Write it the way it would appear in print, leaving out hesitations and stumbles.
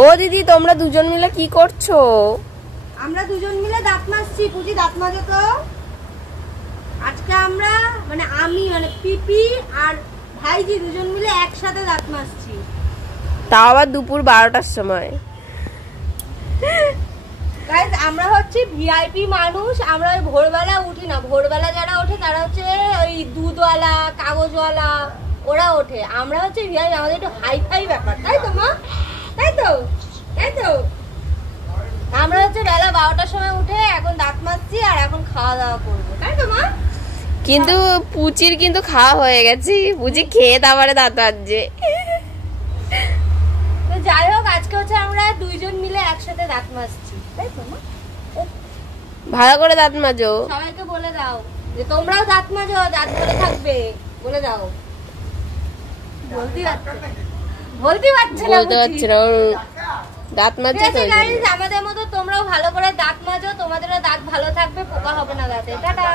ও দিদি তোমরা দুজন মিলে কি করছো? আমরা দুজন মিলে দাঁত মাজছি। পুজি দাঁত মাজো তো। আজকে আমরা আমি পিপি আর ভাইজি দুজন মিলে একসাথে দাঁত মাজছি। তাও আবার দুপুর 12টার সময়। গাইস আমরা হচ্ছে ভিআইপি মানুষ। আমরা ওই ভোরবেলা উঠি না। ভোরবেলা যারা ওঠে তারা হচ্ছে ওই দুধওয়ালা, কাগজওয়ালা, ওরা ওঠে। আমরা হচ্ছে ভিআইপি, আমাদের একটু হাই ফাই ব্যাপার, তাই তো মা? তাই তো, তাই তো। আমরা হচ্ছে বেলা 12টার সময় উঠে এখন দাঁত মাজছি আর এখন খাওয়া দাওয়া করবো, তাই তো মা? কিন্তু পুচির কিন্তু খাওয়া হয়ে গেছে। পুচি খেয়ে তারপরে দাঁত মাজছে। তো যাই হোক, আজকে হচ্ছে আমরা দুইজন মিলে একসাথে দাঁত মাজছি, তাই তো মা? ভালো করে দাঁত মাজো। সবাইকে বলে দাও যে তোমরাও দাঁত মাজো, দাঁত ভালো থাকবে, বলে দাও। বলতে পারছে না। দাঁত মাজছে তো। আমাদের মতো তোমরাও ভালো করে দাঁত মাজো, তোমাদেরও দাঁত ভালো থাকবে, পোকা হবে না দাঁতে। টাটা।